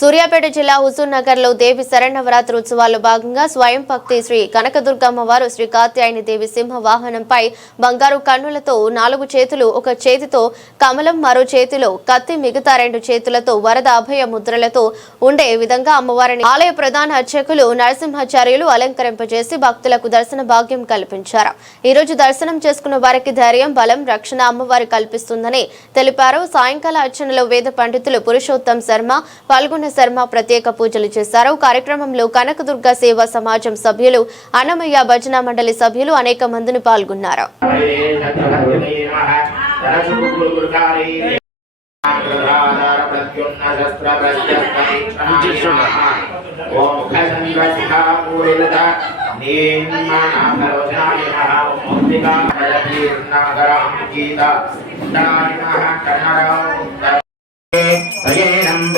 సూర్యాపేట జిల్లా హుజూర్ నగర్లో దేవి శరణవరాత్రి ఉత్సవాల్లో భాగంగా స్వయం భక్తి శ్రీ కనకదుర్గమ్మ వారు శ్రీ కాత్యాయని దేవి సింహ వాహనంపై బంగారు కన్నులతో నాలుగు చేతులు ఒక చేతితో కమలం మరో చేతిలో కత్తి మిగతా రెండు చేతులతో వరద అభయ ముద్రలతో ఉండే విధంగా అమ్మవారిని ఆలయ ప్రధాన అర్చకులు నరసింహాచార్యులు అలంకరింపజేసి భక్తులకు దర్శన భాగ్యం కల్పించారు. ఈ రోజు దర్శనం చేసుకున్న వారికి ధైర్యం బలం రక్షణ అమ్మవారి కల్పిస్తుందని తెలిపారు. సాయంకాల అర్చనలో వేద పండితులు పురుషోత్తం శర్మ పాల్గొన్న నారాయణ శర్మ ప్రత్యేక పూజలు చేశారు. కార్యక్రమంలో కనకదుర్గ సేవా సమాజం సభ్యులు అన్నమయ్య భజన మండలి సభ్యులు అనేక మందిని పాల్గొన్నారు.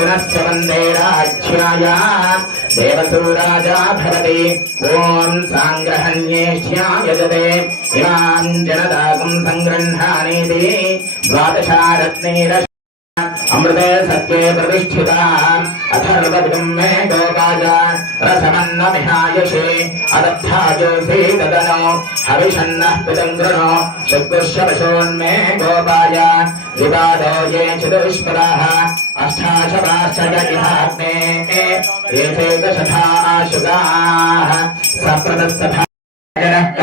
पुनश्च वन्दे राज्याय देवसूराजा भवति ॐ साङ्ग्रहण्येष्याय यजते इमां जनदागं सङ्गृह्णानीति द्वादशारत्नैरश अमृते सत्ये प्रतिष्ठिता अथर्वे मे गोपाय रसमन्न मिहायशे अदत्थायोऽसि शुशोन्मे हविषन्नः पितङ्गृणो शब्दुश्य गोपाय विवादो ये च दुष्पदाः अष्टाशपाश्चगरिहाग्ने सप्रदत्सथा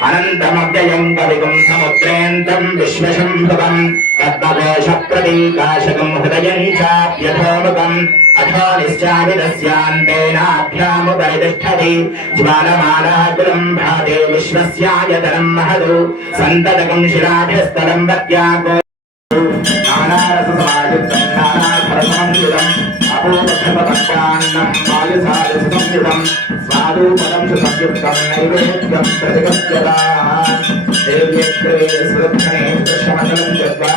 అనంతమవ్యయం కవిగం సముద్రేంద్రం విశ్వశంభవం తద్వేష ప్రతీకాశకం హృదయం చాప్యథోముఖం అథో నిశ్చామిదస్యాంతేనాభ్యాముపరితిష్టతి జ్వాలమాలాకులం భాదే విశ్వస్యాయతరం మహదు సంతతకం శిలాభిస్తరం ప్రత్యాకో నానారసమాయుక్తం నానాధర్మాన్యుతం అపూర్వపక్కాన్నం వాయుసార सत्यम साधु परम सत्यम नैवेद्यम प्रतिगत्यता। देव्यक्रे सुलक्षणे शमनं जग्गा।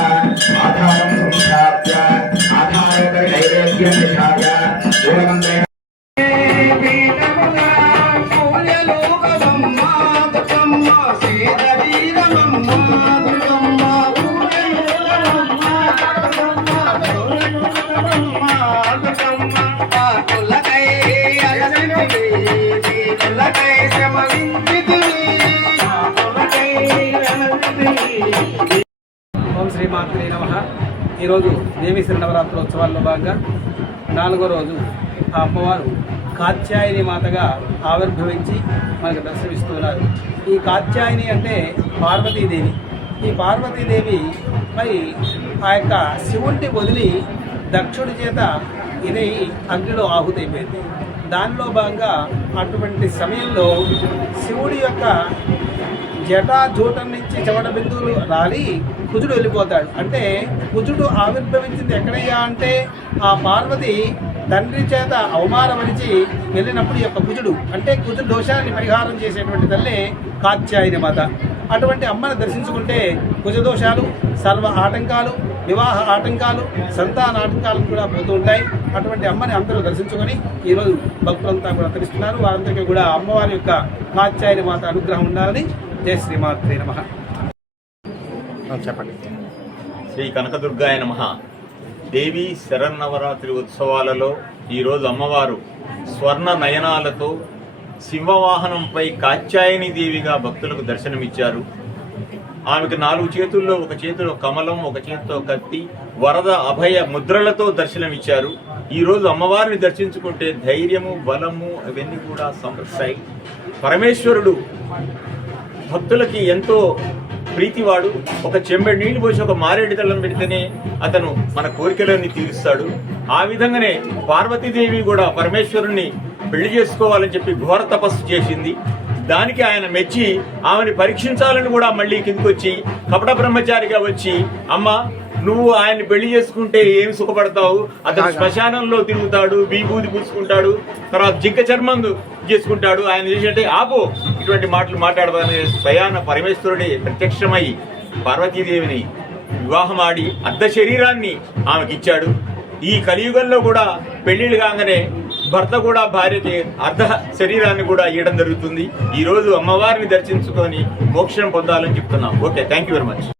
మాత్రమే నమ. ఈరోజు దేవి నవరాత్రి ఉత్సవాల్లో భాగంగా నాలుగో రోజు ఆ అమ్మవారు కాత్యాయని మాతగా ఆవిర్భవించి మనకు దర్శనమిస్తున్నారు. ఈ కాత్యాయని అంటే పార్వతీదేవి. ఈ పార్వతీదేవి మరి ఆ యొక్క శివుణ్ణి వదిలి దక్షుడి చేత ఇది అగ్నిలో ఆహుతైపోయింది. దానిలో భాగంగా అటువంటి సమయంలో శివుడి యొక్క జటా జటాజూటం నుంచి చెమట బిందువులు రాలి కుజుడు వెళ్ళిపోతాడు. అంటే కుజుడు ఆవిర్భవించింది ఎక్కడయ్యా అంటే ఆ పార్వతి తండ్రి చేత అవమానమరిచి వెళ్ళినప్పుడు యొక్క కుజుడు అంటే కుజుడు దోషాన్ని పరిహారం చేసేటువంటి తల్లి కాత్యాయని మాత. అటువంటి అమ్మను దర్శించుకుంటే కుజ దోషాలు సర్వ ఆటంకాలు వివాహ ఆటంకాలు సంతాన ఆటంకాలు కూడా పోతూ ఉంటాయి. అటువంటి అమ్మని అందరూ దర్శించుకొని ఈరోజు భక్తులంతా కూడా తరిస్తున్నారు. వారందరికీ కూడా అమ్మవారి యొక్క కాత్యాయని మాత అనుగ్రహం ఉండాలని జయ శ్రీమాత్రే నమ. చెప్పండి. శ్రీ కనకదుర్గాయ నమ. దేవి శరన్నవరాత్రి ఉత్సవాలలో ఈరోజు అమ్మవారు స్వర్ణ నయనాలతో సింహవాహనంపై కాత్యాయని దేవిగా భక్తులకు దర్శనమిచ్చారు. ఆమెకు నాలుగు చేతుల్లో ఒక చేతిలో కమలం ఒక చేతితో కత్తి వరద అభయ ముద్రలతో దర్శనమిచ్చారు. ఈరోజు అమ్మవారిని దర్శించుకుంటే ధైర్యము బలము అవన్నీ కూడా సమస్తాయి పరమేశ్వరుడు భక్తులకి ఎంతో ప్రీతివాడు. ఒక చెంబెడు నీళ్ళు పోసి ఒక మారేడు దళం పెడితేనే అతను మన కోరికలన్నీ తీరుస్తాడు. ఆ విధంగానే పార్వతీదేవి కూడా పరమేశ్వరుణ్ణి పెళ్ళి చేసుకోవాలని చెప్పి ఘోర తపస్సు చేసింది. దానికి ఆయన మెచ్చి ఆమెని పరీక్షించాలని కూడా మళ్ళీ కిందకొచ్చి కపట బ్రహ్మచారిగా వచ్చి అమ్మ నువ్వు ఆయన్ని పెళ్ళి చేసుకుంటే ఏమి సుఖపడతావు? అతను శ్మశానంలో తిరుగుతాడు బీబూది పూసుకుంటాడు తర్వాత జింక చర్మం చేసుకుంటాడు. ఆయన చేసినట్టే ఆపు. ఇటువంటి మాటలు మాట్లాడదాని స్వయాన పరమేశ్వరుడే ప్రత్యక్షమై పార్వతీదేవిని వివాహమాడి అర్ధ శరీరాన్ని ఆమెకిచ్చాడు. ఈ కలియుగంలో కూడా పెళ్ళిళ్ళు కాగానే భర్త కూడా భార్యకి అర్ధ శరీరాన్ని కూడా ఇవ్వడం జరుగుతుంది. ఈ రోజు అమ్మవారిని దర్శించుకొని మోక్షం పొందాలని చెప్తున్నాం. Okay thank you very much